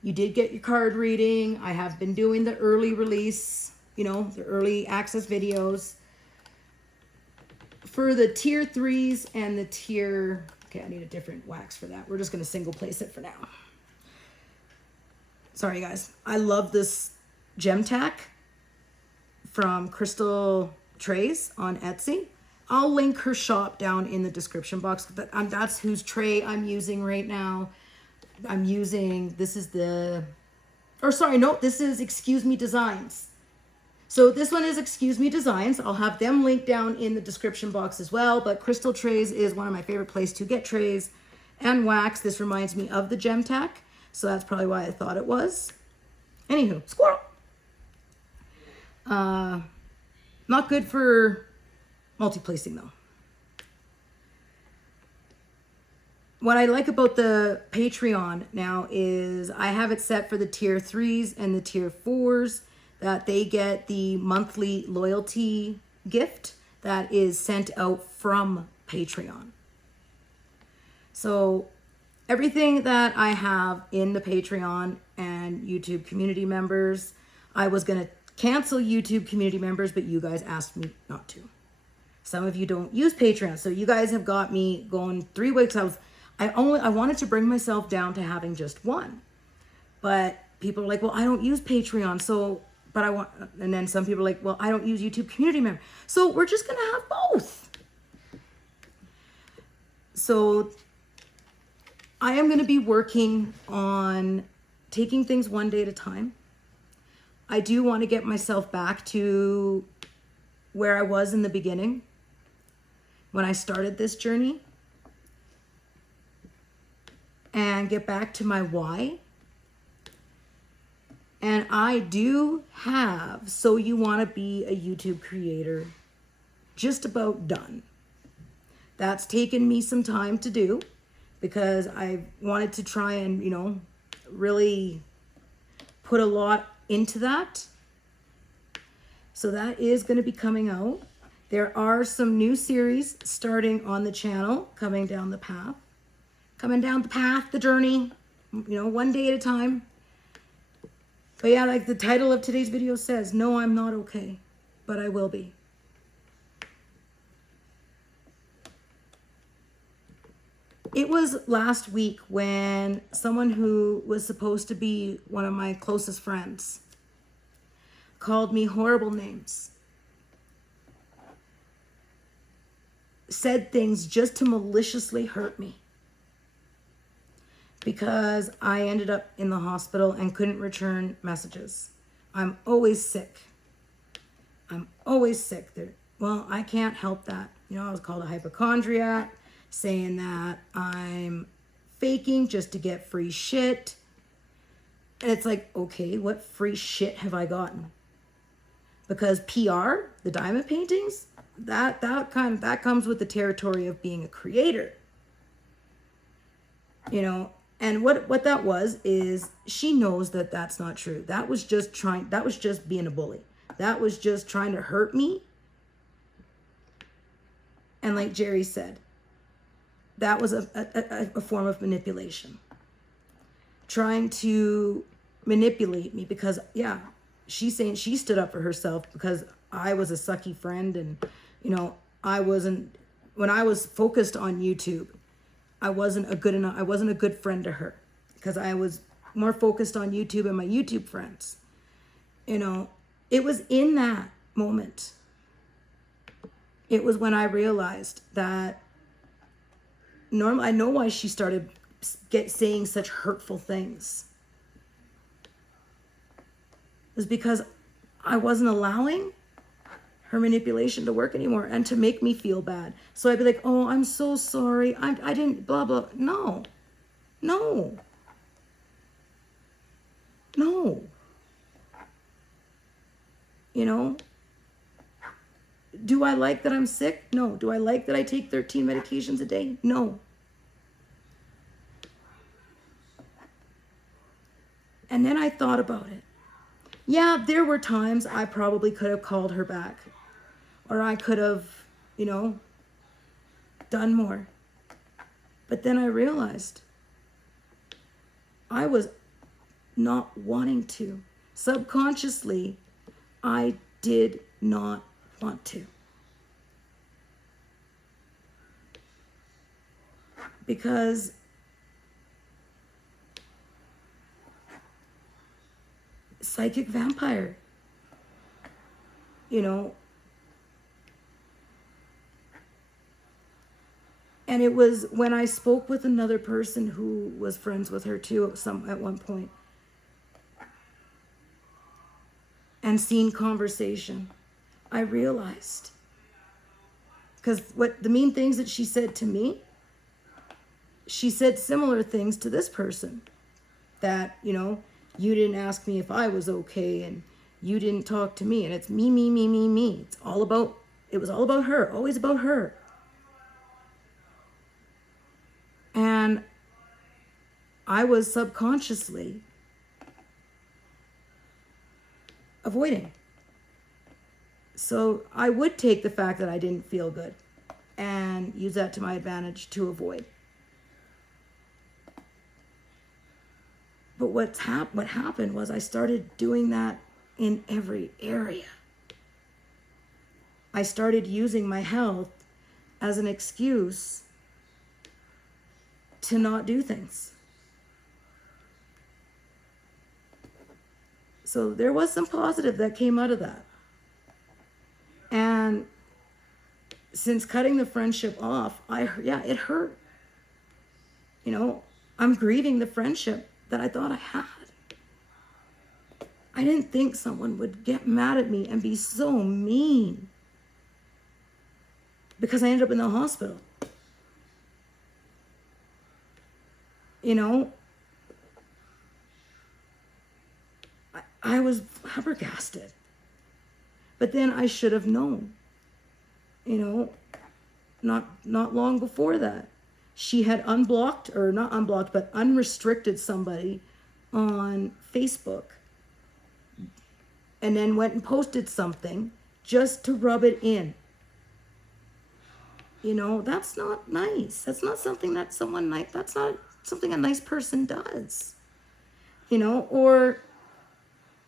You did get your card reading. I have been doing the early release, the early access videos. For the tier 3s and the tier, okay, I need a different wax for that. We're just going to single place it for now. Sorry, guys. I love this gem tack from Crystal Trays on Etsy. I'll link her shop down in the description box. But that's whose tray I'm using right now. This is this is Excuse Me Designs. So this one is Excuse Me Designs. I'll have them linked down in the description box as well. But Crystal Trays is one of my favorite places to get trays and wax. This reminds me of the gem tack. So that's probably why I thought it was. Anywho, squirrel. Not good for multi-placing though. What I like about the Patreon now is I have it set for the tier 3s and the tier 4s, that they get the monthly loyalty gift that is sent out from Patreon. So everything that I have in the Patreon and YouTube community members, I was going to cancel YouTube community members, but you guys asked me not to. Some of you don't use Patreon, so you guys have got me going 3 weeks. I wanted to bring myself down to having just one. But people are like, well, I don't use Patreon, so, but I want, and then some people are like, well, I don't use YouTube Community Member. So we're just going to have both. So I am going to be working on taking things one day at a time. I do want to get myself back to where I was in the beginning when I started this journey and get back to my why. And I do have So You Want to Be a YouTube Creator just about done. That's taken me some time to do because I wanted to try and, you know, really put a lot into that. So that is going to be coming out. There are some new series starting on the channel, coming down the path. Coming down the path, the journey, you know, one day at a time. But yeah, like the title of today's video says, no, I'm not okay, but I will be. It was last week when someone who was supposed to be one of my closest friends called me horrible names. Said things just to maliciously hurt me. Because I ended up in the hospital and couldn't return messages. I'm always sick. I'm always sick. Well, I can't help that. You know, I was called a hypochondriac, saying that I'm faking just to get free shit. And it's like, okay, what free shit have I gotten? Because PR, the diamond paintings, that comes with the territory of being a creator. You know, and what that was is she knows that that's not true. That was just being a bully. That was just trying to hurt me. And like Jerry said, that was a form of manipulation. Trying to manipulate me because, yeah, she's saying she stood up for herself because I was a sucky friend and, you know, when I was focused on YouTube, I wasn't a good friend to her because I was more focused on YouTube and my YouTube friends. You know, it was in that moment. It was when I realized that I know why she started saying such hurtful things. It was because I wasn't allowing her manipulation to work anymore and to make me feel bad. So I'd be like, oh, I'm so sorry. I didn't blah, blah. No. You know, do I like that I'm sick? No. Do I like that I take 13 medications a day? No. And then I thought about it. Yeah, there were times I probably could have called her back. Or I could have, you know, done more. But then I realized I was not wanting to. Subconsciously, I did not want to. Because psychic vampire, you know, and it was when I spoke with another person who was friends with her too at one point and seen conversation, I realized, because what the mean things that she said to me, she said similar things to this person that, you know, you didn't ask me if I was okay and you didn't talk to me, and it's me. It was all about her, always about her. And I was subconsciously avoiding. So I would take the fact that I didn't feel good and use that to my advantage to avoid. But what happened was I started doing that in every area. I started using my health as an excuse to not do things. So there was some positive that came out of that. And since cutting the friendship off, it hurt. You know, I'm grieving the friendship that I thought I had. I didn't think someone would get mad at me and be so mean because I ended up in the hospital. You know, I was flabbergasted. But then I should have known, you know, not long before that. She had unblocked, or not unblocked, but unrestricted somebody on Facebook. And then went and posted something just to rub it in. You know, that's not nice. That's not something that that's not something a nice person does. You know, or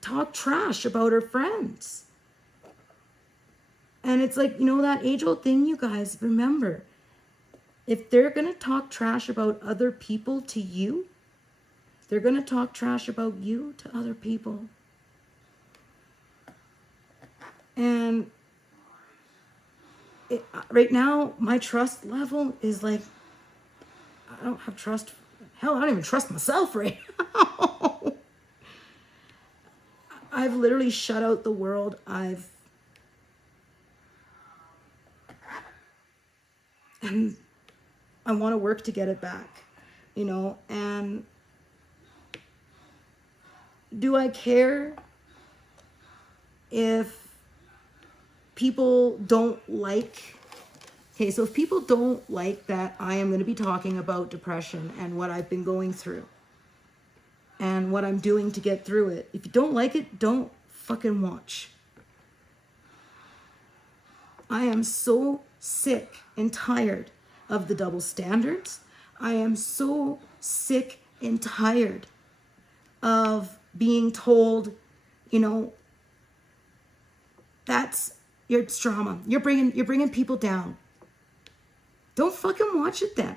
talk trash about her friends. And it's like, you know, that age-old thing, you guys, remember, if they're going to talk trash about other people to you, they're going to talk trash about you to other people. And right now, my trust level is like, I don't have trust. Hell, I don't even trust myself right now. I've literally shut out the world. And I want to work to get it back, you know, and do I care if people don't like, okay, so if people don't like that I am going to be talking about depression and what I've been going through and what I'm doing to get through it, if you don't like it, don't fucking watch. I am so sick and tired of the double standards. I am so sick and tired of being told, you know, it's drama. You're bringing people down. Don't fucking watch it then.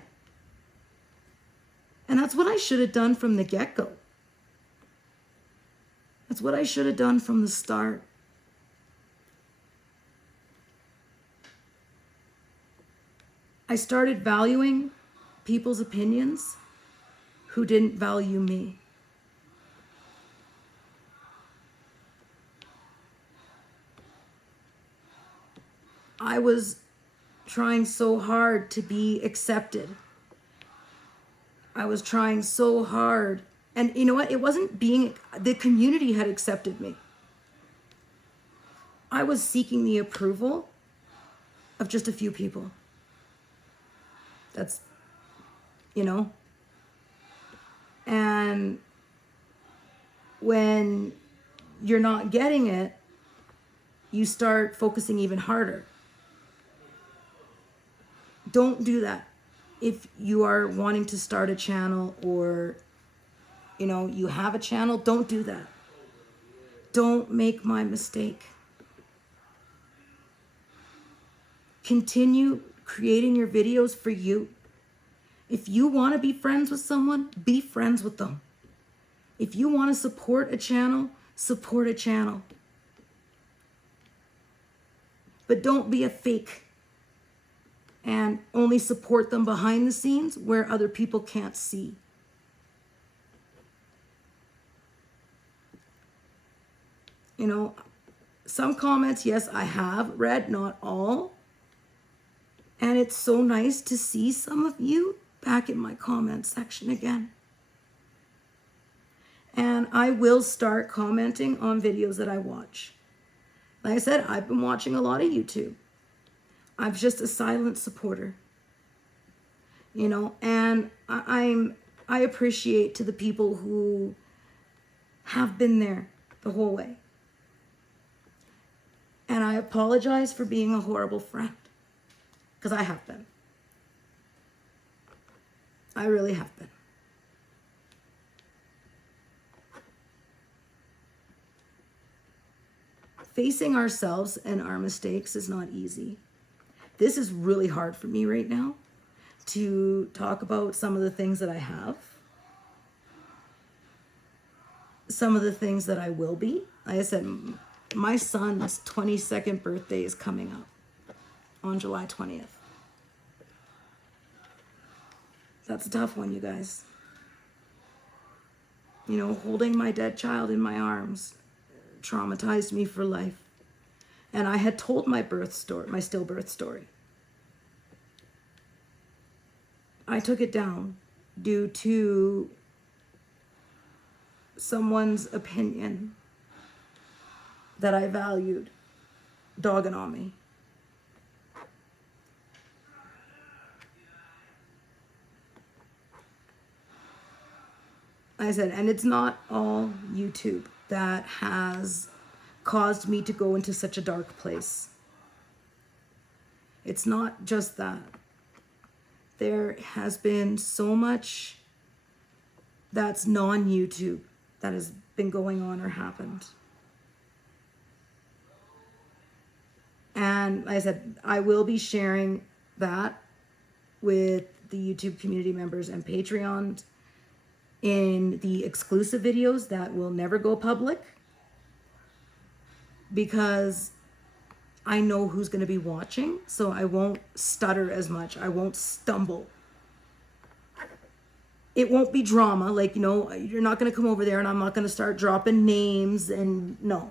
And that's what I should have done from the get-go. That's what I should have done from the start. I started valuing people's opinions who didn't value me. I was trying so hard to be accepted. I was trying so hard. And you know what? It wasn't the community had accepted me. I was seeking the approval of just a few people. That's, you know. And when you're not getting it, you start focusing even harder. Don't do that. If you are wanting to start a channel or, you know, you have a channel, don't do that. Don't make my mistake. Continue creating your videos for you. If you want to be friends with someone, be friends with them. If you want to support a channel, support a channel. But don't be a fake and only support them behind the scenes where other people can't see. You know, some comments, yes, I have read, not all. And it's so nice to see some of you back in my comment section again. And I will start commenting on videos that I watch. Like I said, I've been watching a lot of YouTube. I'm just a silent supporter. You know, and I appreciate to the people who have been there the whole way. And I apologize for being a horrible friend. Because I have been. I really have been. Facing ourselves and our mistakes is not easy. This is really hard for me right now to talk about some of the things that I have. some of the things that I will be. Like I said, my son's 22nd birthday is coming up on July 20th. That's a tough one, you guys. You know, holding my dead child in my arms traumatized me for life. And I had told my birth story, my stillbirth story. I took it down due to someone's opinion that I valued dogging on me. Like I said, and it's not all YouTube that has caused me to go into such a dark place. It's not just that. There has been so much that's non-YouTube that has been going on or happened. And like I said, I will be sharing that with the YouTube community members and Patreon in the exclusive videos that will never go public, because I know who's going to be watching, so I won't stutter as much. I won't stumble. It won't be drama. Like, you know, you're not going to come over there and I'm not going to start dropping names and no.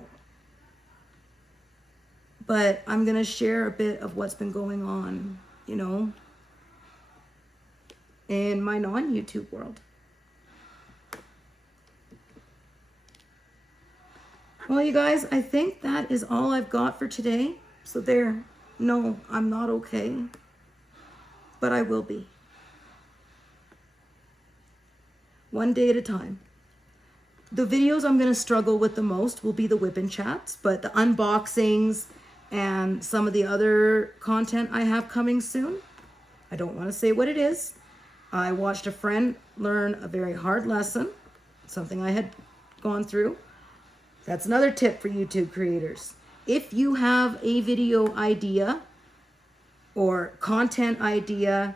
But I'm going to share a bit of what's been going on, you know, in my non-YouTube world. Well, you guys, I think that is all I've got for today. So there, no, I'm not okay, but I will be. One day at a time. The videos I'm going to struggle with the most will be the whip and chats, but the unboxings and some of the other content I have coming soon, I don't want to say what it is. I watched a friend learn a very hard lesson, something I had gone through. That's another tip for YouTube creators. If you have a video idea or content idea,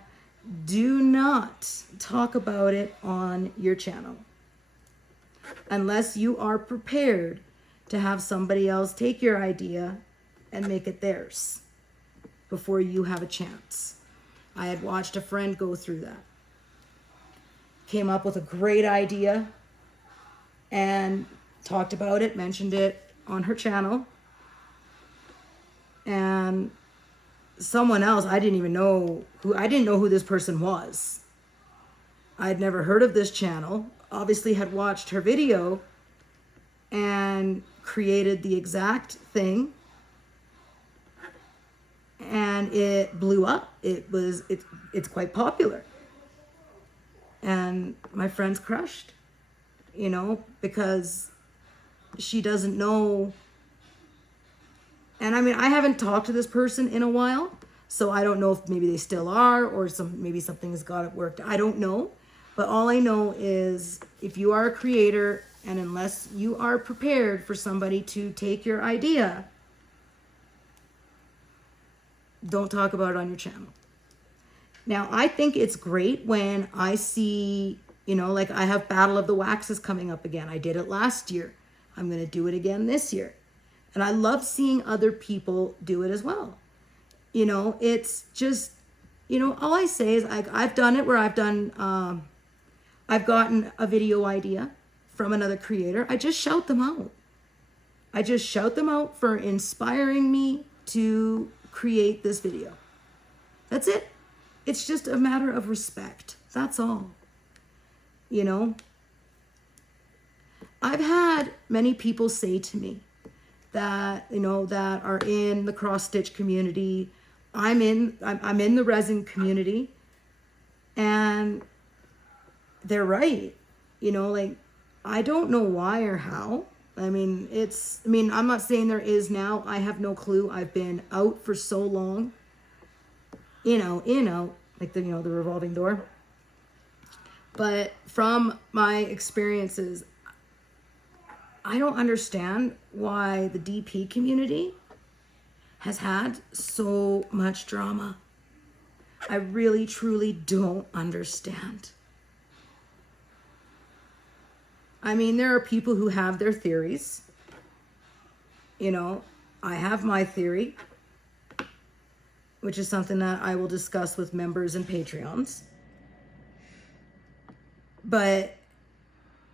do not talk about it on your channel unless you are prepared to have somebody else take your idea and make it theirs before you have a chance. I had watched a friend go through that. Came up with a great idea and talked about it, mentioned it on her channel. And someone else, I didn't know who this person was. I'd never heard of this channel, obviously had watched her video and created the exact thing. And it blew up. It's quite popular. And my friend's crushed, you know, because she doesn't know. And I mean, I haven't talked to this person in a while, so I don't know if maybe they still are or maybe something's got it worked. I don't know. But all I know is if you are a creator and unless you are prepared for somebody to take your idea, don't talk about it on your channel. Now, I think it's great when I see, you know, like I have Battle of the Waxes coming up again. I did it last year. I'm going to do it again this year. And I love seeing other people do it as well. You know, it's just, you know, all I say is I've done it where I've gotten a video idea from another creator. I just shout them out. I just shout them out for inspiring me to create this video. That's it. It's just a matter of respect. That's all. You know, I've had many people say to me that, you know, that are in the cross stitch community. I'm in the resin community, and they're right. You know, like, I don't know why or how. I mean, I'm not saying there is now. I have no clue. I've been out for so long. In, out, like the revolving door. But from my experiences, I don't understand why the DP community has had so much drama. I really, truly don't understand. I mean, there are people who have their theories. You know, I have my theory, which is something that I will discuss with members and Patreons. But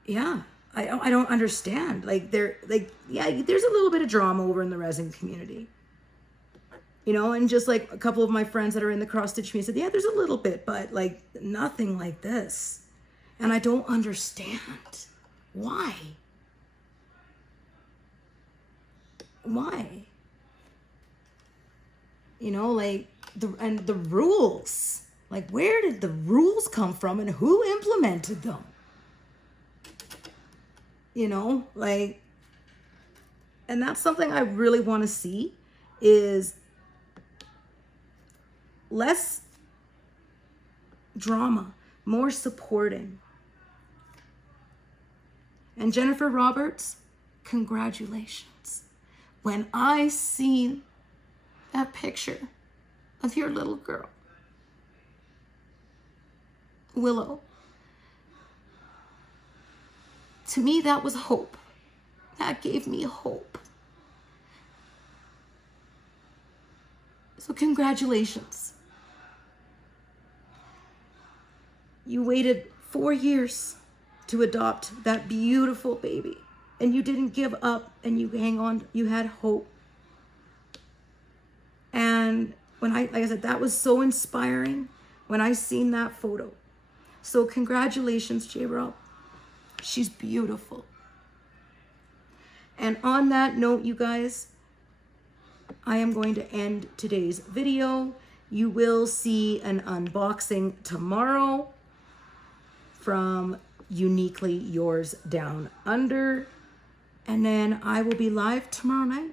yeah, I don't understand. Like yeah, there's a little bit of drama over in the resin community. You know, and just like a couple of my friends that are in the cross stitch community said, yeah, there's a little bit, but like nothing like this. And I don't understand why. Why? You know, like the rules. Like, where did the rules come from and who implemented them? You know, like, and that's something I really want to see is less drama, more supporting. And Jennifer Roberts, congratulations. When I seen that picture of your little girl, Willow, to me that was hope. That gave me hope. So congratulations. You waited 4 years to adopt that beautiful baby, and you didn't give up, and you hang on, you had hope. And when like I said, that was so inspiring when I seen that photo. So congratulations, J-Rob. She's beautiful. And on that note, you guys, I am going to end today's video. You will see an unboxing tomorrow from Uniquely Yours Down Under. And then I will be live tomorrow night.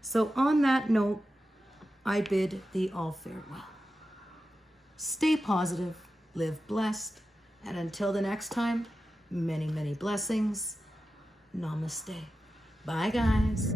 So on that note, I bid thee all farewell. Stay positive, live blessed, and until the next time, many, many blessings. Namaste. Bye, guys.